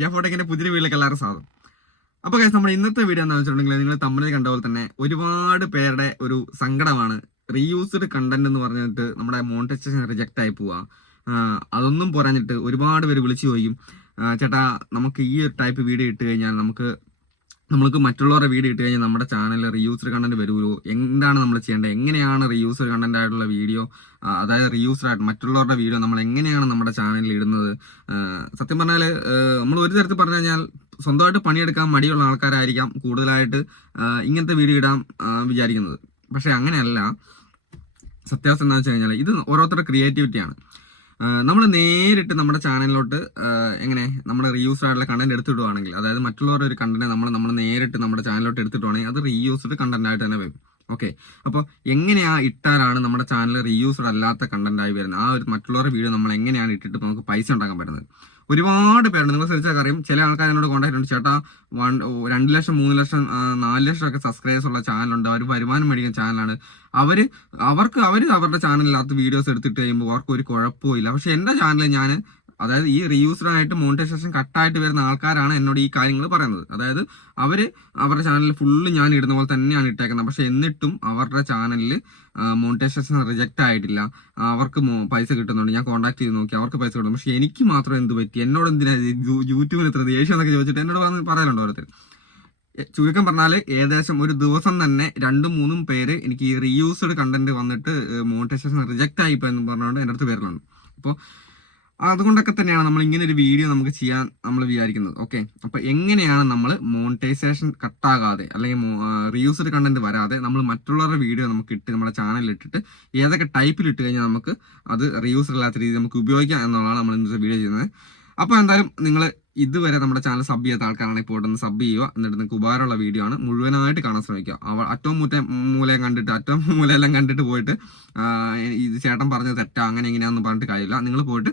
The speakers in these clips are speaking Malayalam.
ജാഫോടെക്കിന്റെ പുതിയ വീട്ടിലേക്ക് എല്ലാവരും സ്വാഗതം. അപ്പോൾ ഗൈസ്, നമ്മുടെ ഇന്നത്തെ വീഡിയോ എന്താണെന്ന് വെച്ചിട്ടുണ്ടെങ്കിൽ നിങ്ങൾ തമ്മിൽ കണ്ട പോലെ തന്നെ ഒരുപാട് പേരുടെ ഒരു സങ്കടമാണ്. റീയൂസ്ഡ് കണ്ടന്റ് എന്ന് പറഞ്ഞിട്ട് നമ്മുടെ മോണിറ്റൈസേഷൻ റിജക്റ്റ് ആയി പോവുക. അതൊന്നും പോരാഞ്ഞിട്ട് ഒരുപാട് പേര് വിളിച്ചു ചോദിക്കും, ചേട്ടാ നമുക്ക് ഈ ഒരു ടൈപ്പ് വീഡിയോ ഇട്ട് കഴിഞ്ഞാൽ നമ്മൾക്ക് മറ്റുള്ളവരുടെ വീഡിയോ ഇട്ട് കഴിഞ്ഞാൽ നമ്മുടെ ചാനലിൽ റീയൂസ്ഡ് കണ്ടന്റ് വരുമല്ലോ, എന്താണ് നമ്മൾ ചെയ്യേണ്ടത്, എങ്ങനെയാണ് റീയൂസ്ഡ് കണ്ടന്റ് ആയിട്ടുള്ള വീഡിയോ, അതായത് റീയൂസ്ഡ് ആയിട്ട് മറ്റുള്ളവരുടെ വീഡിയോ നമ്മൾ എങ്ങനെയാണ് നമ്മുടെ ചാനലിൽ ഇടുന്നത്. സത്യം പറഞ്ഞാൽ നമ്മൾ ഒരു തരത്തിൽ പറഞ്ഞു കഴിഞ്ഞാൽ സ്വന്തമായിട്ട് പണിയെടുക്കാൻ മടിയുള്ള ആൾക്കാരായിരിക്കാം കൂടുതലായിട്ട് ഇങ്ങനത്തെ വീഡിയോ ഇടാൻ വിചാരിക്കുന്നത്. പക്ഷെ അങ്ങനെയല്ല. സത്യാവസ്ഥ എന്താണെന്ന് വെച്ച് കഴിഞ്ഞാൽ ഇത് ഓരോരുത്തരുടെ ക്രിയേറ്റിവിറ്റിയാണ്. നമ്മൾ നേരിട്ട് നമ്മുടെ ചാനലിലോട്ട് എങ്ങനെ നമ്മുടെ റീയൂസ്ഡ് ആയിട്ടുള്ള കണ്ടന്റ് എടുത്തിടുവാണെങ്കിൽ, അതായത് മറ്റുള്ളവരുടെ ഒരു കണ്ടന്റ് നമ്മൾ നേരിട്ട് നമ്മുടെ ചാനലിലോട്ട് എടുത്തിട്ടുവാണെങ്കിൽ അത് റീയൂസ്ഡ് കണ്ടന്റ് ആയിട്ട് തന്നെ വരും. ഓക്കെ, അപ്പോൾ എങ്ങനെയാ ഇട്ടാലാണ് നമ്മുടെ ചാനൽ റീയൂസ്ഡ് അല്ലാത്ത കണ്ടന്റ് ആയി വരുന്നത്, ആ ഒരു മറ്റുള്ളവരുടെ വീഡിയോ നമ്മൾ എങ്ങനെയാണ് ഇട്ടിട്ട് നമുക്ക് പൈസ ഉണ്ടാക്കാൻ പറ്റുന്നത്. ഒരുപാട് പേരുണ്ട്, നിങ്ങൾ ശ്രദ്ധിച്ചാൽ അറിയും. ചില ആൾക്കാർ എന്നോട് കോൺടാക്ട് ഉണ്ട്, ചേട്ടാ 2 ലക്ഷം 3 ലക്ഷം 4 ലക്ഷം ഒക്കെ സബ്സ്ക്രൈബേഴ്സ് ഉള്ള ചാനലുണ്ട്, അവർ വരുമാനം മേടിക്കുന്ന ചാനലാണ്. അവർക്ക് അവരുടെ ചാനലിനകത്ത് വീഡിയോസ് എടുത്തിട്ട് കഴിയുമ്പോൾ അവർക്ക് ഒരു കുഴപ്പമില്ല. പക്ഷെ എൻ്റെ ചാനൽ അതായത് ഈ റീയൂസ്ഡ് ആയിട്ട് മോണിറ്റൈസേഷൻ കട്ടായിട്ട് വരുന്ന ആൾക്കാരാണ് എന്നോട് ഈ കാര്യങ്ങൾ പറയുന്നത്. അതായത് അവരുടെ ചാനലിൽ ഫുള്ള് ഞാൻ ഇടുന്ന പോലെ തന്നെയാണ് ഇട്ടേക്കുന്നത്. പക്ഷെ എന്നിട്ടും അവരുടെ ചാനലിൽ മോണിറ്റൈസേഷൻ റിജക്റ്റ് ആയിട്ടില്ല, അവർക്ക് പൈസ കിട്ടുന്നുണ്ട്. ഞാൻ കോൺടാക്ട് ചെയ്ത് നോക്കി, അവർക്ക് പൈസ കിട്ടുന്നു. പക്ഷെ എനിക്ക് മാത്രം എന്ത് പറ്റി, എന്നോട് എന്തിനാ യൂട്യൂബിന് എത്ര ദേഷ്യം എന്നൊക്കെ ചോദിച്ചിട്ട് എന്നോട് പറയാനുണ്ട് ഓരോരുത്തർ. ചുരുക്കം പറഞ്ഞാൽ ഏകദേശം ഒരു ദിവസം തന്നെ 2-3 പേര് എനിക്ക് ഈ റീയൂസ്ഡ് കണ്ടന്റ് വന്നിട്ട് മോണിറ്റൈസേഷൻ റിജക്റ്റ് ആയിപ്പോ എന്ന് പറഞ്ഞുകൊണ്ട് എൻ്റെ അടുത്ത് പേരിലുണ്ട്. അപ്പോൾ അതുകൊണ്ടൊക്കെ തന്നെയാണ് നമ്മൾ ഇങ്ങനെ ഒരു വീഡിയോ നമുക്ക് ചെയ്യാൻ നമ്മൾ വിചാരിക്കുന്നത്. ഓക്കെ, അപ്പൊ എങ്ങനെയാണ് നമ്മൾ മോണിറ്റൈസേഷൻ കട്ടാകാതെ അല്ലെങ്കിൽ റീയൂസ്ഡ് കണ്ടന്റ് വരാതെ നമ്മൾ മറ്റുള്ളവരുടെ വീഡിയോ നമുക്ക് ഇട്ട് നമ്മുടെ ചാനലിൽ ഇട്ടിട്ട് ഏതൊക്കെ ടൈപ്പിൽ ഇട്ട് കഴിഞ്ഞാൽ നമുക്ക് അത് റീയൂസ്ഡ് അല്ലാത്ത രീതിയിൽ നമുക്ക് ഉപയോഗിക്കാം എന്നുള്ളതാണ് നമ്മൾ ഇന്നത്തെ വീഡിയോ ചെയ്യുന്നത്. അപ്പോൾ എന്തായാലും നിങ്ങൾ ഇതുവരെ നമ്മുടെ ചാനൽ സബ് ചെയ്യാത്ത ആൾക്കാരാണെങ്കിൽ പോയിട്ടൊന്ന് സബ് ചെയ്യുക. എന്നിട്ട് നിങ്ങൾക്ക് ഉപകാരമുള്ള വീഡിയോ ആണ്, മുഴുവനായിട്ട് കാണാൻ ശ്രമിക്കുക. അറ്റവും മൂലയെല്ലാം കണ്ടിട്ട് പോയിട്ട് ഇത് ചേട്ടൻ പറഞ്ഞത് തെറ്റാ അങ്ങനെ എങ്ങനെയാണെന്ന് പറഞ്ഞിട്ട് കാര്യമില്ല. നിങ്ങൾ പോയിട്ട്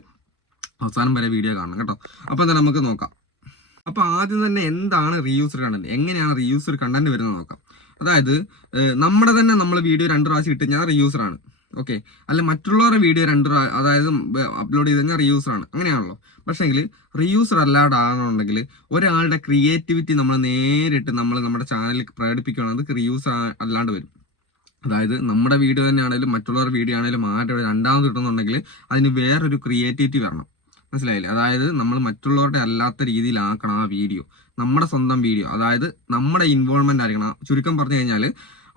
അവസാനം വരെ വീഡിയോ കാണണം കേട്ടോ. അപ്പോൾ എന്തായാലും നമുക്ക് നോക്കാം. അപ്പോൾ ആദ്യം തന്നെ എന്താണ് റീയൂസ്ഡ് കണ്ടന്റ്, എങ്ങനെയാണ് റീയൂസ്ഡ് കണ്ടന്റ് വരുന്നത് നോക്കാം. അതായത് നമ്മൾ വീഡിയോ 2 പ്രാവശ്യം ഇട്ട് കഴിഞ്ഞാൽ റീയൂസ്ഡ് ആണ്. ഓക്കെ, അല്ല മറ്റുള്ളവരുടെ വീഡിയോ 2 അതായത് അപ്ലോഡ് ചെയ്ത് കഴിഞ്ഞാൽ റീയൂസ്ഡ് ആണ്, അങ്ങനെയാണല്ലോ. പക്ഷേങ്കിൽ റീയൂസ്ഡ് അല്ലാണ്ടാണെന്നുണ്ടെങ്കിൽ ഒരാളുടെ ക്രിയേറ്റിവിറ്റി നമ്മൾ നേരിട്ട് നമ്മുടെ ചാനലിൽ പ്രകടിപ്പിക്കുകയാണെങ്കിൽ അത് റീയൂസ് അല്ലാണ്ട് വരും. അതായത് നമ്മുടെ വീഡിയോ തന്നെയാണെങ്കിലും മറ്റുള്ളവരുടെ വീഡിയോ ആണെങ്കിലും ആരുടെ രണ്ടാമത് കിട്ടുന്നുണ്ടെങ്കിൽ അതിന് വേറൊരു ക്രിയേറ്റിവിറ്റി വരണം. മനസ്സിലായില്ലേ? അതായത് നമ്മൾ മറ്റുള്ളവരുടെ അല്ലാത്ത രീതിയിലാക്കണം ആ വീഡിയോ, നമ്മുടെ സ്വന്തം വീഡിയോ, അതായത് നമ്മുടെ ഇൻവോൾവ്മെന്റ് ആയിരിക്കണം. ചുരുക്കം പറഞ്ഞു കഴിഞ്ഞാൽ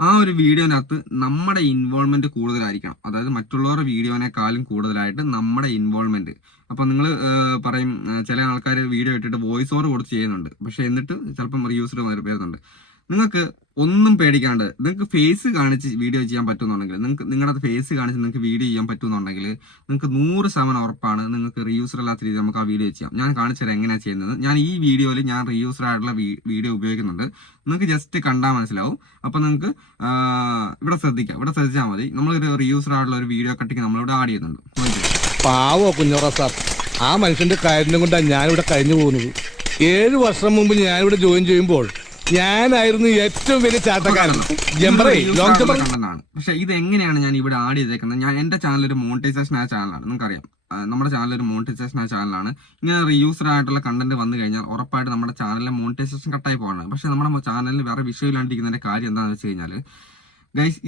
ആ ഒരു വീഡിയോനകത്ത് നമ്മുടെ ഇൻവോൾവ്മെന്റ് കൂടുതലായിരിക്കണം. അതായത് മറ്റുള്ളവരുടെ വീഡിയോനേക്കാളും കൂടുതലായിട്ട് നമ്മുടെ ഇൻവോൾവ്മെന്റ്. അപ്പൊ നിങ്ങൾ പറയും ചില ആൾക്കാർ വീഡിയോ ഇട്ടിട്ട് വോയിസ് ഓവർ കൊടുത്ത് ചെയ്യുന്നുണ്ട്, പക്ഷെ എന്നിട്ട് ചിലപ്പം റീയൂസ്ഡ് വരുന്നുണ്ട്. നിങ്ങൾക്ക് ഒന്നും പേടിക്കാണ്ട് നിങ്ങൾക്ക് ഫേസ് കാണിച്ച് വീഡിയോ ചെയ്യാൻ പറ്റുന്നുണ്ടെങ്കിൽ, നിങ്ങളുടെ ഫേസ് കാണിച്ച് നിങ്ങൾക്ക് വീഡിയോ ചെയ്യാൻ പറ്റുന്നുണ്ടെങ്കിൽ നിങ്ങൾക്ക് 100% ഉറപ്പാണ് നിങ്ങൾക്ക് റീയൂസ്ഡ് അല്ലാത്ത രീതിയിൽ നമുക്ക് ആ വീഡിയോ ചെയ്യാം. ഞാൻ കാണിച്ചുതരാം എങ്ങനെയാണ് ചെയ്യുന്നത്. ഞാൻ ഈ വീഡിയോയിൽ ഞാൻ റീയൂസ്ഡ് ആയിട്ടുള്ള വീഡിയോ ഉപയോഗിക്കുന്നുണ്ട്, നിങ്ങൾക്ക് ജസ്റ്റ് കണ്ടാൽ മനസ്സിലാവും. അപ്പോൾ നിങ്ങൾക്ക് ഇവിടെ ശ്രദ്ധിച്ചാൽ മതി. നമ്മളൊരു റീയൂസ്ഡ് ആയിട്ടുള്ള ഒരു വീഡിയോ കട്ടിങ് നമ്മളിവിടെ ആഡ് ചെയ്യുന്നുണ്ട്. പാവോ കുഞ്ഞോറ സാർ, ആ മനുഷ്യന്റെ കാര്യം കൊണ്ടാണ് ഞാനിവിടെ കഴിഞ്ഞു പോകുന്നത്. 7 വർഷം മുമ്പ് ഞാനിവിടെ ജോയിൻ ചെയ്യുമ്പോൾ ഞാനായിരുന്നു ഏറ്റവും വലിയ ചാട്ടക്കാരൻ. പക്ഷെ ഇത് എങ്ങനെയാണ് ഞാൻ ഇവിടെ ആഡ് ചെയ്തേക്കുന്നത്? എന്റെ ചാനൽ ഒരു മോണിറ്റൈസേഷൻ ആയ ചാനലാണ്, നിങ്ങൾക്കറിയാം. നമ്മുടെ ചാനൽ ഒരു മോണിറ്റൈസേഷൻ ആയ ചാനലാണ്. ഇങ്ങനെ റീയൂസ്ഡ് ആയിട്ടുള്ള കണ്ടന്റ് വന്നു കഴിഞ്ഞാൽ ഉറപ്പായിട്ട് നമ്മുടെ ചാനലിലെ മോണിറ്റൈസേഷൻ കട്ടായി പോകണം. പക്ഷെ നമ്മുടെ ചാനലിൽ വേറെ വിഷയമില്ലാണ്ടിരിക്കുന്നതിന്റെ കാര്യം എന്താണെന്ന് വെച്ച് കഴിഞ്ഞാൽ ഗൈസ്,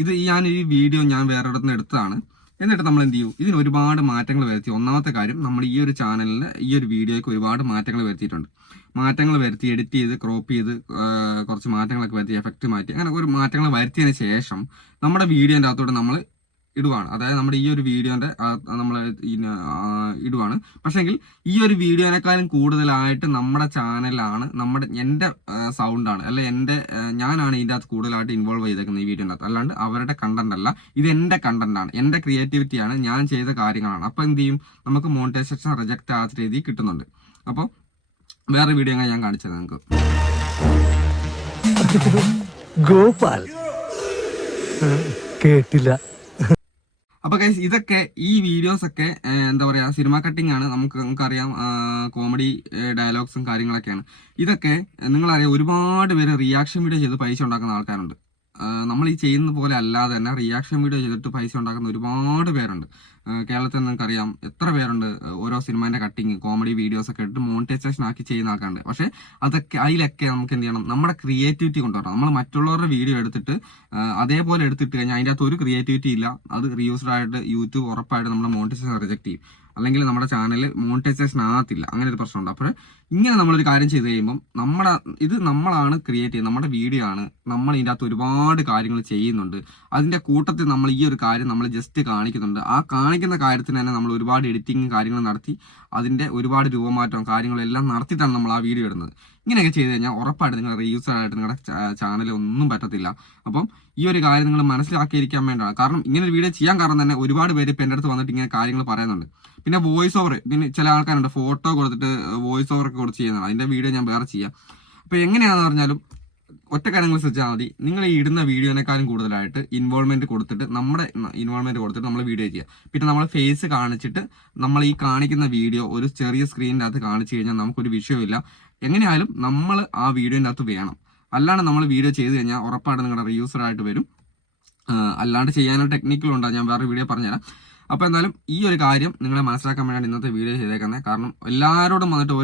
ഈ വീഡിയോ ഞാൻ വേറെ ഇടത്തുനിന്ന് എടുത്തതാണ്. എന്നിട്ട് നമ്മൾ എന്ത് ചെയ്യും, ഇതിന് ഒരുപാട് മാറ്റങ്ങൾ വരുത്തി. ഒന്നാമത്തെ കാര്യം, നമ്മൾ ഈ ഒരു ചാനലിൽ ഈ ഒരു വീഡിയോയ്ക്ക് ഒരുപാട് മാറ്റങ്ങൾ വരുത്തിയിട്ടുണ്ട്. എഡിറ്റ് ചെയ്ത് ക്രോപ്പ് ചെയ്ത് കുറച്ച് മാറ്റങ്ങളൊക്കെ വരുത്തി, എഫക്റ്റ് മാറ്റി, അങ്ങനെ ഒരു മാറ്റങ്ങൾ വരുത്തിയതിന് ശേഷം നമ്മുടെ വീഡിയോൻ്റെ അകത്തോട്ട് നമ്മൾ ഇടുവാണ്. അതായത് നമ്മുടെ ഈ ഒരു വീഡിയോൻ്റെ നമ്മൾ ഇടുവാണ്. പക്ഷേങ്കിൽ ഈ ഒരു വീഡിയോനേക്കാളും കൂടുതലായിട്ട് നമ്മുടെ ചാനലാണ്, എൻ്റെ സൗണ്ടാണ്, അല്ലെ ഞാനാണ് ഇതിൻ്റെ അകത്ത് കൂടുതലായിട്ട് ഇൻവോൾവ് ചെയ്തേക്കുന്നത് ഈ വീഡിയോൻ്റെ അകത്ത്. അല്ലാണ്ട് അവരുടെ കണ്ടന്റ് അല്ല, ഇത് എൻ്റെ കണ്ടന്റാണ്, എൻ്റെ ക്രിയേറ്റിവിറ്റിയാണ്, ഞാൻ ചെയ്ത കാര്യങ്ങളാണ്. അപ്പോൾ എന്ത് ചെയ്യും, നമുക്ക് മോണിറ്റൈസേഷൻ റിജക്റ്റ് ആകാത്ത രീതിയിൽ കിട്ടുന്നുണ്ട്. അപ്പോൾ വേറെ വീഡിയോ ഞാൻ കാണിച്ചത് നിങ്ങൾക്ക്. ഗോപാൽ കേട്ടില്ല. അപ്പൊ ഗൈസ്, ഇതൊക്കെ ഈ വീഡിയോസ് ഒക്കെ എന്താ പറയാ, സിനിമ കട്ടിംഗ് ആണ്. നമുക്കറിയാം, കോമഡി ഡയലോഗ്സും കാര്യങ്ങളൊക്കെയാണ്. ഇതൊക്കെ നിങ്ങളറിയാം, ഒരുപാട് പേര് റിയാക്ഷൻ വീഡിയോ ചെയ്ത് പൈസ ഉണ്ടാക്കുന്ന ആൾക്കാരുണ്ട്. നമ്മൾ ഈ ചെയ്യുന്ന പോലെ അല്ലാതെ തന്നെ റിയാക്ഷൻ വീഡിയോ ചെയ്തിട്ട് പൈസ ഉണ്ടാക്കുന്ന ഒരുപാട് പേരുണ്ട്. കേരളത്തിൽ നിങ്ങൾക്കറിയാം എത്ര പേരുണ്ട് ഓരോ സിനിമേൻ്റെ കട്ടിങ് കോമഡി വീഡിയോസ് ഒക്കെ ഇട്ട് മോണിറ്റൈസേഷൻ ആക്കി ചെയ്യുന്ന ആൾക്കാരുണ്ട്. പക്ഷേ അതൊക്കെ അതിലൊക്കെ നമുക്ക് എന്ത് ചെയ്യണം, നമ്മുടെ ക്രിയേറ്റിവിറ്റി കൊണ്ടുവരണം. നമ്മൾ മറ്റുള്ളവരുടെ വീഡിയോ എടുത്തിട്ട് അതേപോലെ എടുത്തിട്ട് കഴിഞ്ഞാൽ അതിൻ്റെ അകത്ത് ഒരു ക്രിയേറ്റിവിറ്റി ഇല്ല. അത് റീയൂസ്ഡ് ആയിട്ട് യൂട്യൂബ് ഉറപ്പായിട്ട് നമ്മുടെ മോണിറ്റൈസേഷൻ റിജക്ട് ചെയ്യും, അല്ലെങ്കിൽ നമ്മുടെ ചാനൽ മോണിറ്റൈസേഷൻ ആകത്തില്ല. അങ്ങനെ ഒരു പ്രശ്നമുണ്ട്. അപ്പോൾ ഇങ്ങനെ നമ്മളൊരു കാര്യം ചെയ്ത് കഴിയുമ്പം നമ്മളാണ് ക്രിയേറ്റ് ചെയ്യുന്നത്, നമ്മുടെ വീഡിയോ ആണ്, നമ്മൾ ഇതിൻ്റെ അകത്ത് ഒരുപാട് കാര്യങ്ങൾ ചെയ്യുന്നുണ്ട്. അതിൻ്റെ കൂട്ടത്തിൽ നമ്മൾ ഈ ഒരു കാര്യം നമ്മൾ ജസ്റ്റ് കാണിക്കുന്നുണ്ട്. ആ കാണിക്കുന്ന കാര്യത്തിന് തന്നെ നമ്മൾ ഒരുപാട് എഡിറ്റിങ്ങും കാര്യങ്ങളും നടത്തി അതിൻ്റെ ഒരുപാട് രൂപമാറ്റവും കാര്യങ്ങളും എല്ലാം നടത്തിയിട്ടാണ് നമ്മൾ ആ വീഡിയോ ഇടുന്നത്. ഇങ്ങനെയൊക്കെ ചെയ്ത് കഴിഞ്ഞാൽ ഉറപ്പായിട്ട് നിങ്ങളുടെ റീയൂസർ ആയിട്ട് നിങ്ങളുടെ ചാനൽ ഒന്നും പറ്റത്തില്ല. അപ്പം ഈ ഒരു കാര്യം നിങ്ങൾ മനസ്സിലാക്കിയിരിക്കാൻ വേണ്ടിയാണ്. കാരണം ഇങ്ങനെ ഒരു വീഡിയോ ചെയ്യാൻ കാരണം തന്നെ ഒരുപാട് പേര് ഇപ്പം എൻ്റെ അടുത്ത് വന്നിട്ട് ഇങ്ങനെ കാര്യങ്ങൾ പറയുന്നുണ്ട്. പിന്നെ വോയിസ് ഓവർ, പിന്നെ ചില ആൾക്കാരുണ്ട് ഫോട്ടോ കൊടുത്തിട്ട് വോയിസ് ഓവർ ഒക്കെ കൊടുത്ത് ചെയ്യുന്നതാണ്. അതിൻ്റെ വീഡിയോ ഞാൻ വേറെ ചെയ്യാം. അപ്പോൾ എങ്ങനെയാണെന്ന് പറഞ്ഞാലും ഒറ്റ കാര്യങ്ങൾ ശ്രദ്ധിച്ചാൽ മതി. നിങ്ങൾ ഈ ഇടുന്ന വീഡിയോനേക്കാളും കൂടുതലായിട്ട് ഇൻവോൾവ്മെന്റ് കൊടുത്തിട്ട് നമ്മുടെ ഇൻവോൾവ്മെന്റ് കൊടുത്തിട്ട് നമ്മൾ വീഡിയോ ചെയ്യുക. പിന്നെ നമ്മൾ ഫേസ് കാണിച്ചിട്ട് നമ്മൾ ഈ കാണിക്കുന്ന വീഡിയോ ഒരു ചെറിയ സ്ക്രീനിൻ്റെ അകത്ത് കാണിച്ചു കഴിഞ്ഞാൽ നമുക്കൊരു വിഷയമില്ല. എങ്ങനെയായാലും നമ്മൾ ആ വീഡിയോൻ്റെ അകത്ത് വേണം. അല്ലാണ്ട് നമ്മൾ വീഡിയോ ചെയ്ത് കഴിഞ്ഞാൽ ഉറപ്പായിട്ട് നിങ്ങളുടെ റീയൂസറായിട്ട് വരും. അല്ലാണ്ട് ചെയ്യാനൊരു ടെക്നിക്കലുണ്ട്, ഞാൻ വേറെ വീഡിയോ പറഞ്ഞുതരാം. അപ്പോൾ എന്തായാലും ഈ ഒരു കാര്യം നിങ്ങളെ മനസ്സിലാക്കാൻ വേണ്ടിയാണ് ഇന്നത്തെ വീഡിയോ ചെയ്തേക്കുന്നത്. കാരണം എല്ലാവരോടും വന്നിട്ട്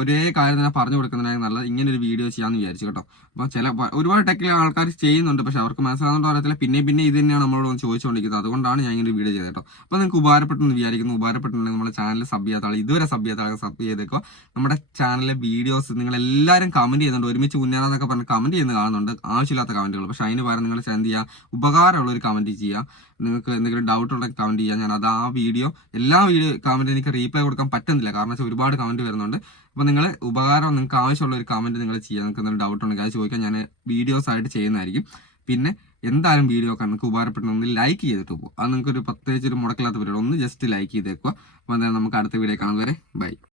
ഒരേ കാര്യം തന്നെ പറഞ്ഞു കൊടുക്കുന്നതിനായി നല്ലത് ഇങ്ങനെ ഒരു വീഡിയോ ചെയ്യാമെന്ന് വിചാരിച്ചു കേട്ടോ. അപ്പോൾ ഒരുപാട് ടെക്കിലെ ആൾക്കാർ ചെയ്യുന്നുണ്ട്, പക്ഷെ അവർക്ക് മനസ്സിലാകുന്നുണ്ടോ അറിയത്തില്ല. പിന്നെ ഇത് തന്നെയാണ് നമ്മളോട് ചോദിച്ചുകൊണ്ടിരിക്കുന്നത്. അതുകൊണ്ടാണ് ഞാൻ ഇങ്ങനെ ഒരു വീഡിയോ ചെയ്തത് കേട്ടോ. അപ്പോൾ നിങ്ങൾക്ക് ഉപകാരപ്പെട്ടെന്ന് വിചാരിക്കുന്നു. ഉപകാരപ്പെട്ടുണ്ടെങ്കിൽ നമ്മുടെ ചാനൽ സബ് ചെയ്യാത്ത ആൾ ഇതുവരെ സബ് ചെയ്യാത്ത ആൾ സബ് ചെയ്തേക്കോ. നമ്മുടെ ചാനലിലെ വീഡിയോസ് നിങ്ങൾ എല്ലാവരും കമൻറ്റ് ചെയ്യുന്നുണ്ട്. ഒരുമിച്ച് മുന്നേറാന്നൊക്കെ പറഞ്ഞ് കമൻറ്റ് ചെയ്യുന്ന കാണുന്നുണ്ട്, ആവശ്യമില്ലാത്ത കമൻറ്റുകൾ. പക്ഷേ അതിന് പകരം നിങ്ങൾ എന്ത് ചെയ്യുക, ഉപകാരമുള്ളൊരു കമൻറ്റ് ചെയ്യുക. നിങ്ങൾക്ക് എന്തെങ്കിലും ഡൗട്ട് ഉണ്ടെങ്കിൽ കമൻറ്റ് ചെയ്യുക. ഞാൻ അത് ആ വീഡിയോ എല്ലാ കമൻറ്റ് എനിക്ക് റീപ്ലൈ കൊടുക്കാൻ പറ്റുന്നില്ല, കാരണം വെച്ചാൽ ഒരുപാട് കമൻറ്റ് വരുന്നുണ്ട്. അപ്പോൾ നിങ്ങൾ ഉപകാരം നിങ്ങൾക്ക് ആവശ്യമുള്ള ഒരു കമൻറ്റ് നിങ്ങൾ ചെയ്യുക. നിങ്ങൾക്ക് എന്തെങ്കിലും ഡൗട്ട് ഉണ്ടെങ്കിൽ അത് ചോദിക്കാൻ ഞാൻ വീഡിയോസ് ആയിട്ട് ചെയ്യുന്നതായിരിക്കും. പിന്നെ എന്തായാലും വീഡിയോ ഒക്കെ നിങ്ങൾക്ക് ഉപകാരപ്പെട്ടെങ്കിൽ ലൈക്ക് ചെയ്തിട്ട് പോകും. അത് നിങ്ങൾക്ക് ഒരു പ്രത്യേകിച്ച് ഒരു മുടക്കില്ലാത്ത പരിപാടി, ഒന്ന് ജസ്റ്റ് ലൈക്ക് ചെയ്തേക്കുക. അപ്പോൾ എന്തായാലും നമുക്ക് അടുത്ത വീഡിയോ കാണുന്നവരെ ബൈ.